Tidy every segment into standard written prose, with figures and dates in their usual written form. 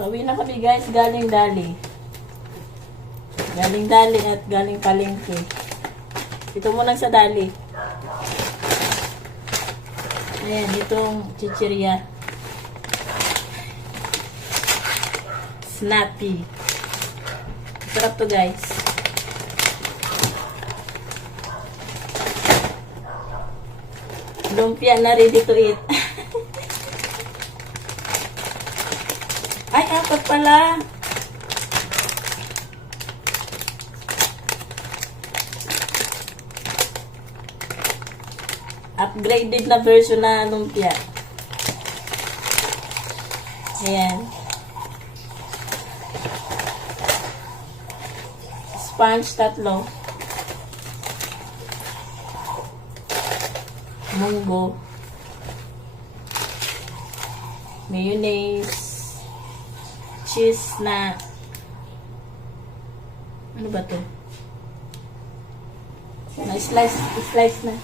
Uwi na kami guys, galing Dali. Galing Dali at galing Palengke. Ito muna sa Dali. Ayan, itong chichirya. Snappy. Sarap to guys. Lumpia na ready to eat. Ay, apat pala. Upgraded na version na lumpia. Ayan. Sponge 3. Munggo. Mayonnaise. Cheese na ano ba to? Na slice na.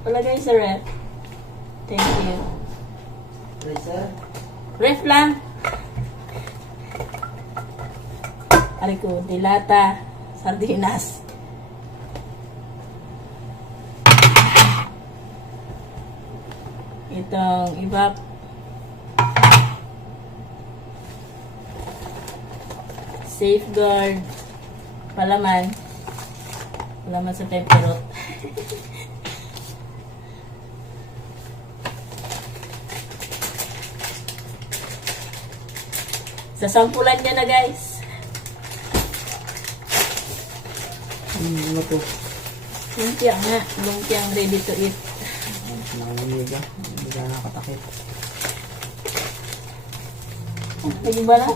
Palagay sa ref. Thank you. Ref lang. Ari ko, dilata, sardinas. Itong iba Safeguard palaman sa temperot. Sasampulan niya na guys. Ano to? Lumpia nga. Lumpiang ready to eat. Nakalamig ah. Hindi ka nakatakit. Naging ba na?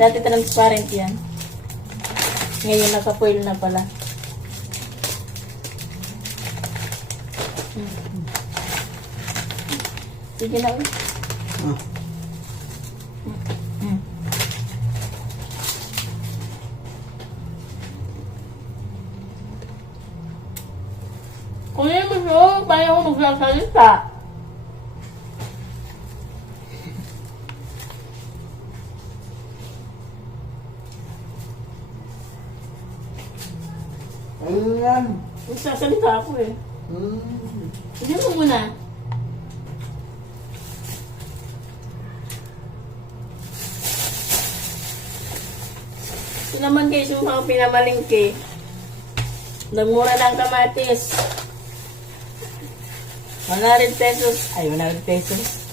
Dati transparent yan. Ngayon naka-foil na pala. Sige na ulit. Kunin mo siya. Paano ko magsasalita? Ayun yan. Magsasalita ako eh. Hindi mo muna. Ito naman guys yung mga pinamalingki. Nagmura ng kamatis. 100 pesos. Ay, 100 pesos.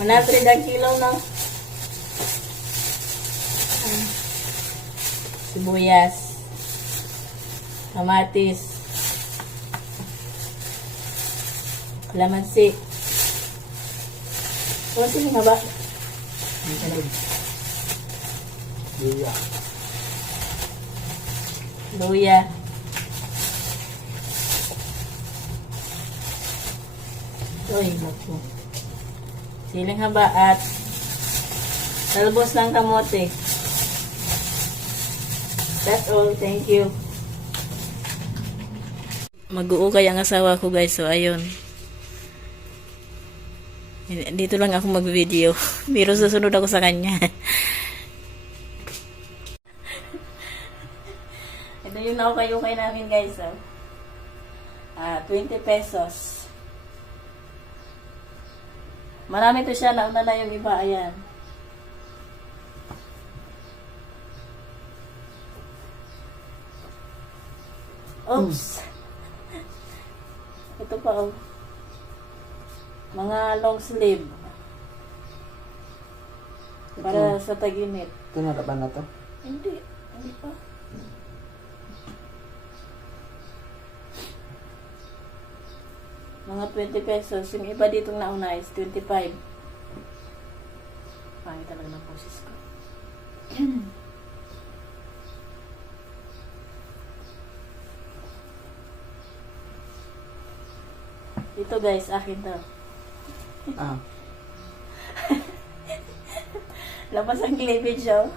100 ang kilo na. Sibuyas. Kamatis. Kalamansi. Kunti nga ba? Luya. Luya. Uy, naku. Siling haba at talbos ng kamote. That's all. Thank you. Mag-uukay ang asawa ko guys. So, ayun. Dito lang ako mag-video. Pero susunod ako sa kanya. Ito yung naukay-ukay namin guys. Oh. 20 pesos. Marami to siya. Nauna na yung iba. Ayan. Oops. Ito pa oh. Mga long sleeve. Para sa tag-init. Ito na laban na to? Hindi. Hindi pa. Mga 20 pesos. Yung iba ditong nauna is 25. Pangit talaga ng poses ko. Ito guys, akin to. Ah. Labas ang cleavage oh.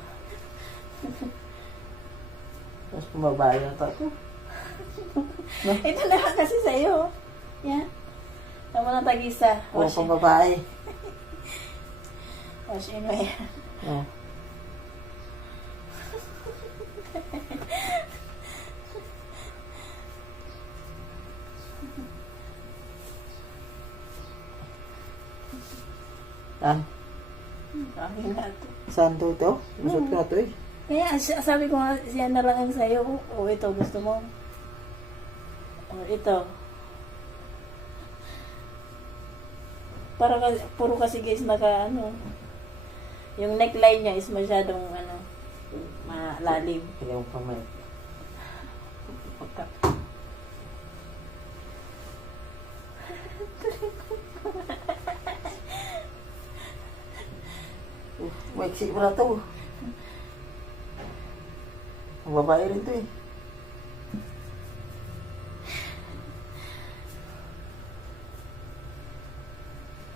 Tapos pumabayo na to. Ito na kasi sa'yo. Yan. Tama na tag-isa. O, Wash pang babae. in wear. O. Saan? Okay na ito. Saan to ito? Masot ka na to eh. Kaya sabi ko nga, siya na lang ang sa'yo. O ito, gusto mo? O ito. Para kasi, puro kasi guys naka ano. Yung neckline niya is masyadong ano, malalim. Kaya yung kamay. Maiksi mo na to. Ang babae rin to eh.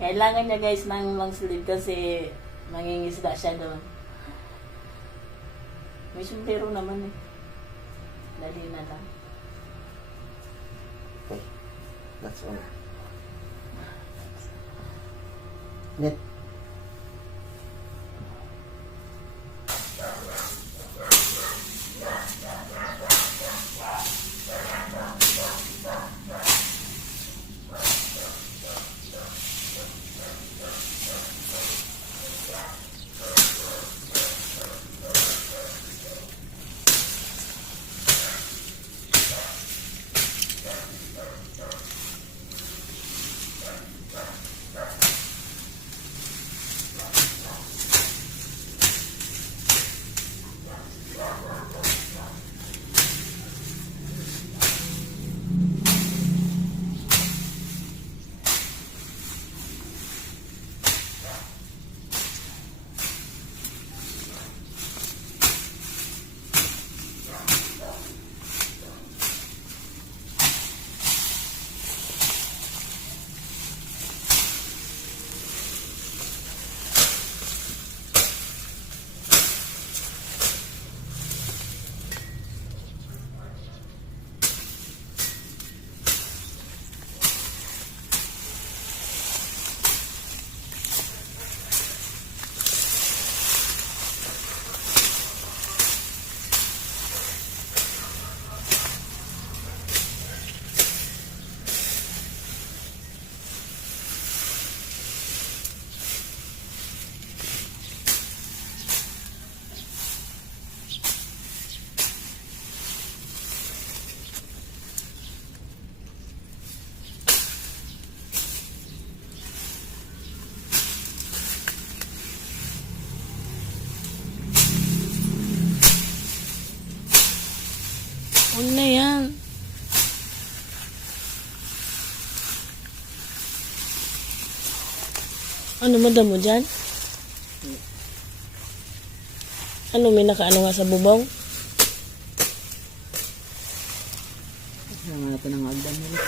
Kailangan niya guys ng long sleeve kasi mangingisda siya doon. May sumpero naman eh. Dali na lang. Okay. That's all. Net. Huwag na yan. Ano madamo dyan? Ano, may nakaano nga sa bubong? Kailangan natin ng agdan nila.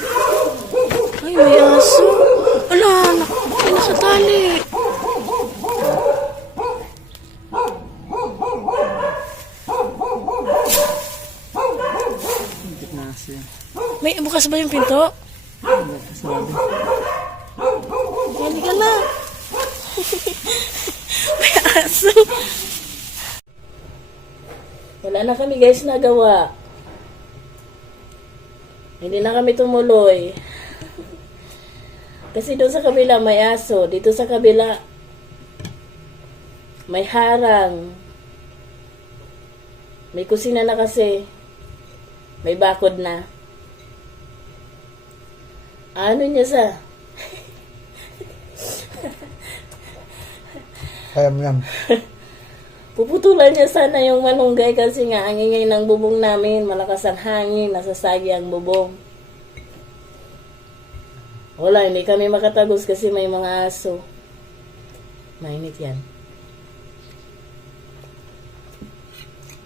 Ay, may aso. Ala, may nakatali. Hindi na siya. May bukas ba yung pinto? Hindi, sarado. Hindi ka na. May aso. Wala na kami guys nagawa. Hindi na kami tumuloy. Kasi doon sa kabila may aso. Dito sa kabila may harang. May kusina na kasi. May bakod na. Ano niya sa? Hayam-yam. Puputulan niya sana yung malunggay kasi nga ang ingay ng bubong namin. Malakas ang hangin. Nasasagi ang bubong. Wala, hindi kami makatagos kasi may mga aso. Mainit yan.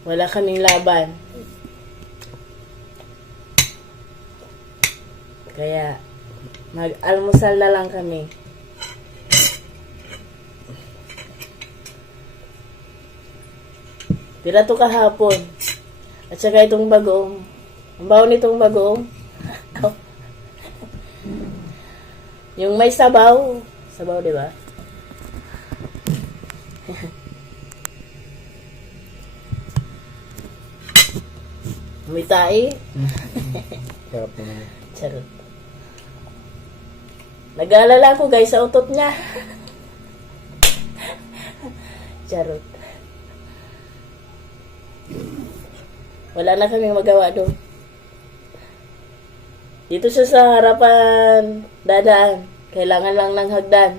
Wala kaming laban. Kaya, mag-almusal na lang kami. Pira to kahapon. At saka itong bagoong. Ang baon nitong bagoong. Yung may sabaw. Sabaw, di ba? May tae. Sarap naman. Charot. Nag-aalala ako guys sa utot niya. Charot. Wala na kaming magawa doon. Dito siya sa harapan dadaan. Kailangan lang ng hagdan.